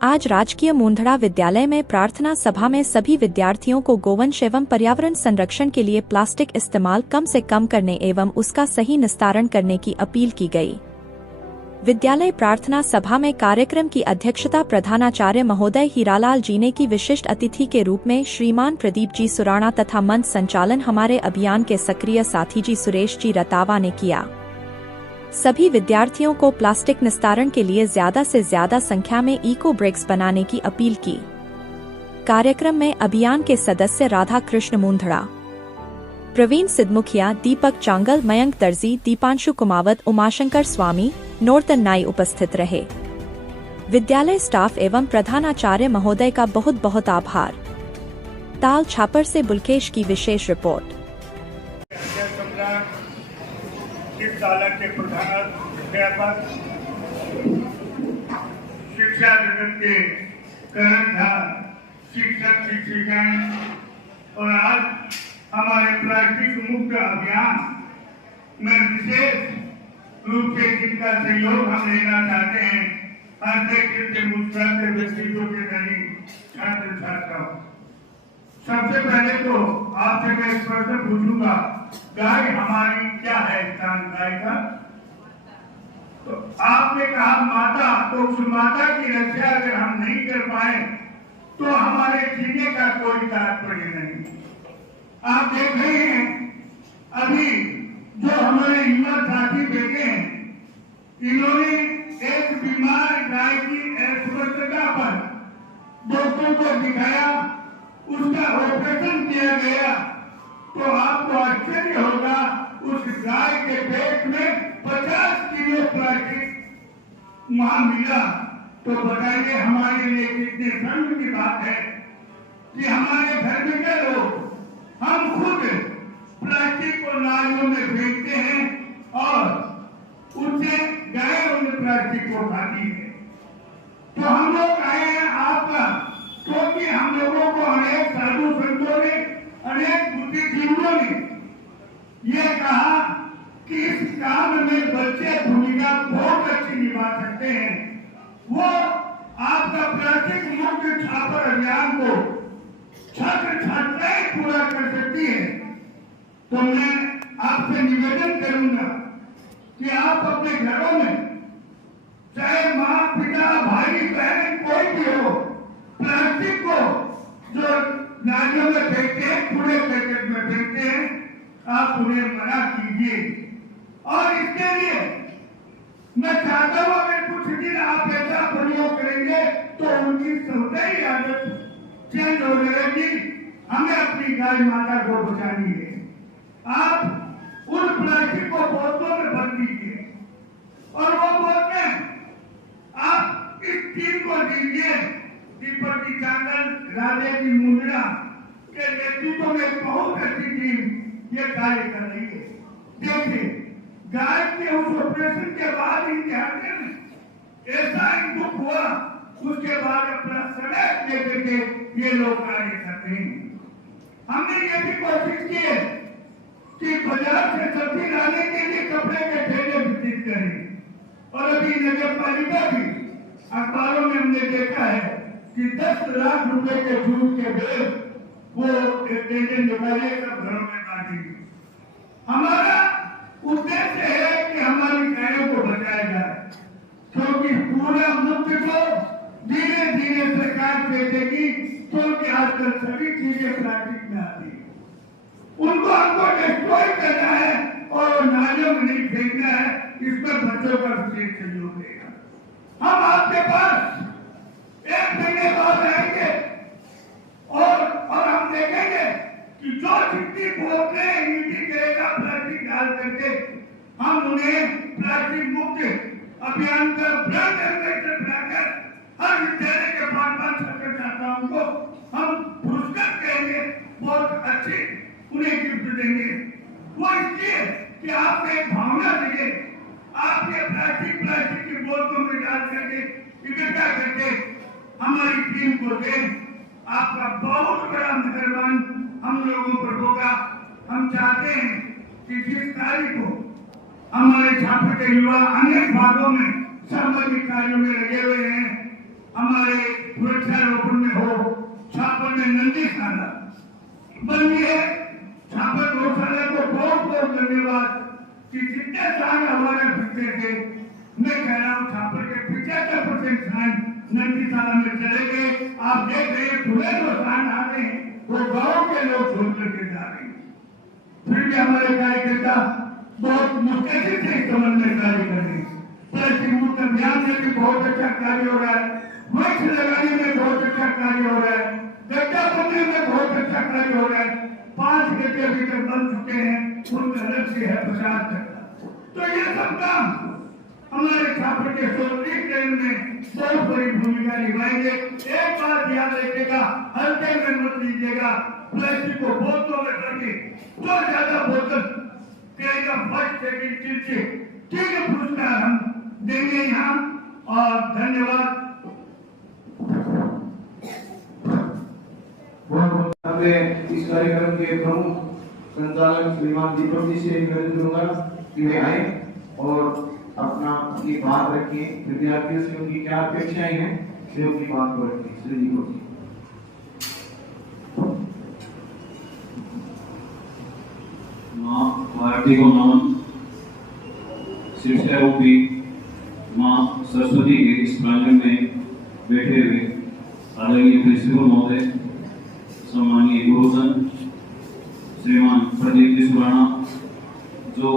आज राजकीय मूंधड़ा विद्यालय में प्रार्थना सभा में सभी विद्यार्थियों को गोवंश एवं पर्यावरण संरक्षण के लिए प्लास्टिक इस्तेमाल कम से कम करने एवं उसका सही निस्तारण करने की अपील की गई। विद्यालय प्रार्थना सभा में कार्यक्रम की अध्यक्षता प्रधानाचार्य महोदय हीरालाल जी ने की। विशिष्ट अतिथि के रूप में श्रीमान प्रदीप जी सुराणा तथा मंच संचालन हमारे अभियान के सक्रिय साथी जी सुरेश जी रतावा ने किया। सभी विद्यार्थियों को प्लास्टिक निस्तारण के लिए ज्यादा से ज्यादा संख्या में इको ब्रिक्स बनाने की अपील की। कार्यक्रम में अभियान के सदस्य राधा कृष्ण मूंधड़ा, प्रवीण सिद्धमुखिया, दीपक चांगल, मयंक दर्जी, दीपांशु कुमावत, उमाशंकर स्वामी, नोरतन नाई उपस्थित रहे। विद्यालय स्टाफ एवं प्रधानाचार्य महोदय का बहुत बहुत आभार। ताल छापर से बुलकेश की विशेष रिपोर्ट। विद्यालय के प्रधानाध्यापक, शिक्षा जगत के कर्णधार, शिक्षक शिक्षिकाएं और आज हमारे प्लास्टिक मुक्त अभियान में विशेष रूप से जिनका सहयोग हम लेना चाहते हैं, हंसते मुस्कुराते व्यक्तित्व के धनी छात्र छात्राओं। सबसे पहले तो आपसे मैं इस प्रश्न पूछूंगा, गाय हमारी क्या है स्थान गाय का? तो आपने कहा माता, तो उस माता की रक्षा अगर हम नहीं कर पाए तो हमारे जीने का कोई तात्पर्य नहीं। आप देख रहे हैं अभी जो हमारे युवा साथी बैठे हैं, इन्होंने एक बीमार गाय की अस्वस्थता पर डॉक्टर को दिखाया, उसका ऑपरेशन किया गया तो आपको आश्चर्य होगा, उस गाय के पेट में 50 किलो प्लास्टिक वहां मिला। तो बताइए हमारे लिए कितने शर्म की बात है कि हमारे घर में के लोग हम खुद प्लास्टिक को नालियों में फेंकते हैं और उससे गाय उन प्लास्टिक को खाती है। तो हम लोग आए हैं आपका, क्योंकि हम लोगों को अनेक साधु संतों ने, अनेक बुद्धिजीवियों ने यह कहा कि इस काम में बच्चे भूमिका बहुत अच्छी निभा सकते हैं। वो आपका प्लास्टिक मुक्त छापर अभियान को छात्र छात्राएं पूरा कर सकती है। तो मैं आपसे निवेदन करूंगा कि आप अपने घरों में, चाहे माँ पिता भाई बहन कोई भी हो, प्लास्टिक को जो नालियों में फेंकते हैं, कूड़े पैकेट में फेंकते हैं, आप उन्हें मना कीजिए। और इसके लिए मैं चाहता हूं अगर कुछ दिन आप ऐसा प्रयोग करेंगे तो उनकी स्वतः आदत चेंज हो जाएगी। हमें अपनी गाय माता को बचानी है। आप उन प्लास्टिक को बोतलों में भर दीजिए और वो बोतलें आप इस टीम को दीजिए। दीपक जी चांगल, राधे जी मूंधड़ा के नेतृत्व में बहुत अच्छी टीम ये कार्य कर रही है। देखिए गाय के उस ऑपरेशन के बाद इनके हाथ में ऐसा दुख हुआ, उसके बाद अपना समय लेकर के ये लोग कार्य करते हैं। हमने ये भी कोशिश की है कि बाजार से सब्जी लाने के लिए कपड़े के ठेले वितरित करें। और अभी नगर पालिका भी अखबारों में हमने देखा है कि 10 लाख रुपए के दूध के बिल वो ठेले निकाले, सब घरों में बांटेंगे। हमारा उद्देश्य है कि हमारी गायों को बचाया जाए, क्योंकि पूरा मुफ्त को धीरे धीरे सरकार बेचेगी, क्योंकि आजकल सभी चीजें प्लास्टिक में आती है। उनको हमको डिस्ट्रॉय करना है और नालियों में नहीं फेंकना है। इस पर बच्चों का विशेष सहयोग देगा। हम आपके पास 1 महीने बाद आएंगे और हम देखेंगे कि जो जितनी बोतलें ईटी करेगा प्लास्टिक डाल करके, हम उन्हें प्लास्टिक मुक्त अभियान का ब्रांड एम्बेसडर बनाकर हर विद्यालय के 5-5 छात्र छात्राओं को हम पुरस्कार करेंगे, बहुत अच्छी उन्हें गिफ्ट देंगे। वो इसलिए कि आपको एक भावना देंगे, आपके प्लास्टिक की बोतलों में डाल करके इकट्ठा करके हमारी टीम को दें। आपका बहुत बड़ा मेहरबान हम लोगों पर होगा। हम चाहते हैं कि जिस कार्य को हमारे छात्र के युवा अनेक भागों में सामाजिक कार्यों में लगे हुए हैं, हमारे वृक्षारोपण में हो, छापर में नंदी खाना बन गए। छापर गौशाला को बहुत बहुत धन्यवाद कि जितने साल हमारे बीते थे, मैं कह रहा हूँ छापर के 75% खान नंदी खाना में चले गए। आप देख रहे हैं पूरे जो खान आ रहे हैं वो गाँव के लोग छोड़ करके जा रहे हैं। फिर भी हमारे कार्यकर्ता बहुत मुस्तैदी से इस संबंध में कार्य कर रहे हैं। प्लास्टिक मुक्त अभियान में भी बहुत अच्छा कार्य हो रहा है, वृक्ष लगाने में बहुत अच्छा कार्य हो रहा है, गड्ढा बनने में बहुत अच्छा कार्य हो रहा है। 5 गड्ढे अभी तक बन चुके हैं, उनका लक्ष्य है 50 तक। तो ये सब काम हमारे छात्र के सौंदर्यीकरण में बहुत बड़ी भूमिका निभाएंगे। एक बात याद रखिएगा, हल्के में मत लीजिएगा। प्लास्टिक को बोतलों में करके जो ज्यादा बोतल करेगा फर्स्ट सेकंड चीज ठीक है पुरस्कार हम देंगे यहाँ। और धन्यवाद। इस कार्यक्रम के प्रमुख संचालक श्रीमान दीपक जी से निवेदन करूंगा कि वे आए और अपना ये बात रखें, विद्यार्थियों से उनकी क्या अपेक्षाएं हैं वे अपनी बात को रखें। श्री जी को माँ भारती को नमन। शिक्षा रूपी माँ सरस्वती के इस प्रांगण में बैठे हुए आदरणीय प्रिंसिपल महोदय, सम्मानीय गुरुजन श्रीमान प्रदीप जी सुराणा, जो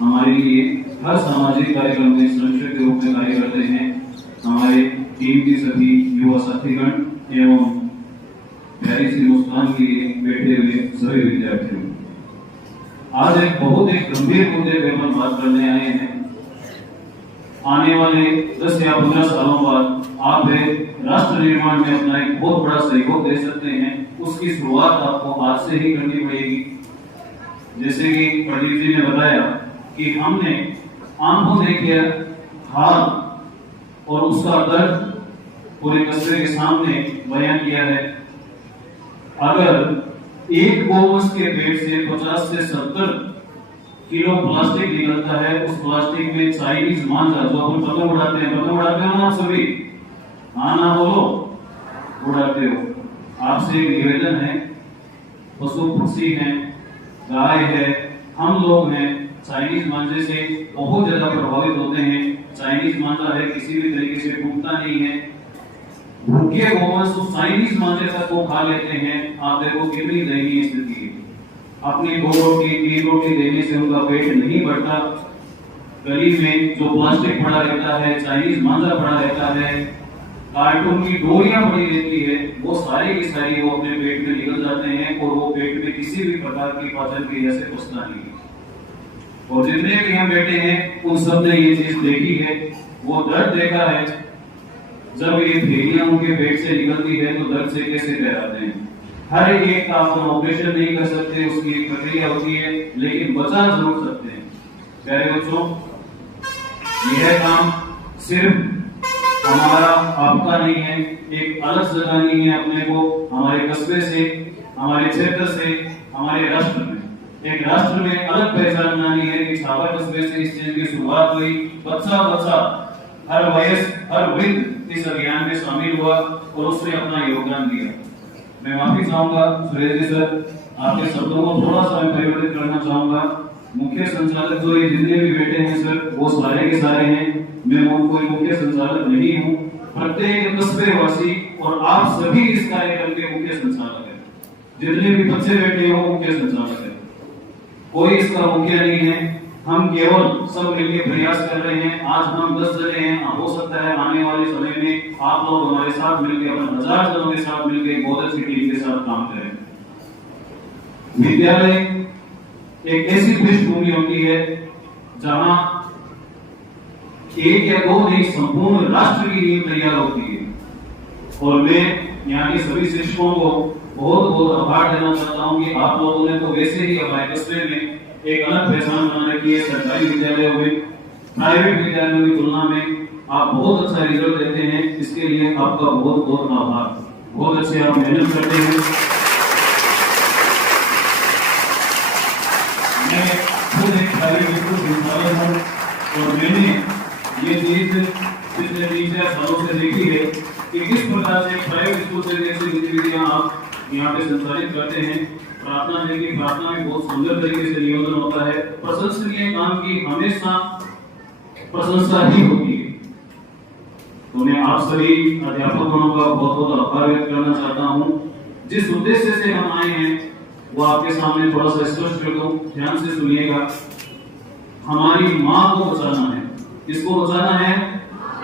हमारे लिए हर सामाजिक कार्यक्रम में संरक्षक के रूप में कार्य करते हैं, हमारे टीम के सभी युवा साथीगण एवं प्यारी सी मुस्कान के लिए बैठे हुए सभी विद्यार्थियों, आज एक बहुत गंभीर मुद्दे पर हम बात करने आए हैं। आने वाले 10 या 15 सालों बाद आप राष्ट्र निर्माण में अपना एक बहुत बड़ा सहयोग दे सकते हैं। उसकी शुरुआत आपको आज से ही करनी पड़ेगी। जैसे कि प्रदीप जी ने बताया कि हमने आंखों देखिए हाल और उसका दर्द पूरे कस्बे के सामने बयान किया है। अगर एक गोवंश के पेट से 50 से 70 किलो प्लास्टिक निकलता है, उस प्लास्टिक में चाइनीज मांझा, जो अपन पतंग उड़ाते हैं ना आप सभी, हाँ ना बोलो, उड़ाते हो। आपसे एक निवेदन है, पशु पक्षी हैं, गाय है, हम लोग हैं, चाइनीज मांझे से बहुत ज्यादा प्रभावित होते हैं। चाइनीज मांझा है किसी भी तरीके से टूटता नहीं है। भूखे गोवंश उस चाइनीज मांझे तक को खा लेते हैं। आप देखो कितनी दयनीय स्थिति है। अपनी 2 रोटी 3 रोटी देने से उनका पेट नहीं बढ़ता। गली में जो प्लास्टिक पड़ा रहता है, चाइनीज मांझा पड़ा रहता है, कार्टून की डोरियां पड़ी रहती है, वो सारी की सारी वो अपने पेट में निकल जाते हैं और वो पेट में किसी भी प्रकार की पाचन क्रिया से पचता नहीं है। और जितने भी यहाँ बैठे हैं उन सब ने ये चीज देखी है, वो दर्द देखा है। जब ये थैलियां उनके पेट से निकलती है तो दर्द से कैसे डराते हैं। हर एक का आप ऑपरेशन नहीं कर सकते, उसकी एक प्रक्रिया होती है, लेकिन बचा जरूर सकते हैं। प्यारे बच्चों, यह काम सिर्फ हमारा आपका नहीं है, एक अलग जगह नहीं है अपने को, हमारे कस्बे से, हमारे क्षेत्र से, हमारे राष्ट्र में, एक राष्ट्र में अलग पहचान बनानी है कि छापर कस्बे से इस चीज की शुरुआत हुई। बच्चा हर वयस हर वृद्ध इस अभियान में शामिल हुआ और उसने अपना योगदान दिया। मैं माफी चाहूंगा सुरेश जी सर, आपके शब्दों को थोड़ा सा परिवर्तित करना चाहूंगा। मुख्य संचालक जो ये जितने भी बैठे हैं सर, वो सारे के सारे हैं, मैं कोई मुख्य संचालक नहीं हूँ। प्रत्येक कस्बे वासी और आप सभी इस कार्यक्रम के मुख्य संचालक हैं। जितने भी बच्चे बैठे हो मुख्य संचालक है, कोई इसका मुख्य नहीं है। हम केवल सब मिलकर प्रयास कर रहे हैं। आज हम 10 जने हैं, हो सकता है आने वाले समय में आप लोग हमारे साथ मिलकर अपन 1000 जनों के साथ मिलकर बहुत अच्छी टीम के साथ काम करें। विद्यालय एक ऐसी पृष्ठभूमि होती है जहां 1 या 2 नहीं, संपूर्ण राष्ट्र की नींव तैयार होती है। और मैं यहाँ के सभी शिक्षकों को बहुत आभार देना चाहता हूँ कि आप लोगों ने तो वैसे ही हमारे कस्बे में एक अलग पहचान बना रखी है। सरकारी विद्यालयों में, प्राइवेट विद्यालयों की तुलना में आप बहुत अच्छा रिजल्ट देते हैं, इसके लिए आपका बहुत आभार। बहुत अच्छे आप मेहनत करते हैं। मैं खुद एक प्राइवेट स्कूल संचालक हूँ और मैंने ये चीज पिछले 20 सालों से देखी है कि किस प्रकार से प्राइवेट स्कूल से जैसी गतिविधियां आप यहाँ पे संचालित करते हैं। प्रार्थना देखिए, प्रार्थना में बहुत सुंदर तरीके से नियोजन होता है। प्रशंसनीय काम की हमेशा प्रशंसा ही होती है। तो मैं आप सभी अध्यापकों का बहुत बहुत आभार व्यक्त करना चाहता हूँ। जिस उद्देश्य से हम आए हैं वो आपके सामने थोड़ा सा स्पष्ट कर दूं, ध्यान से सुनिएगा। हमारी माँ को बचाना है। किसको बचाना है?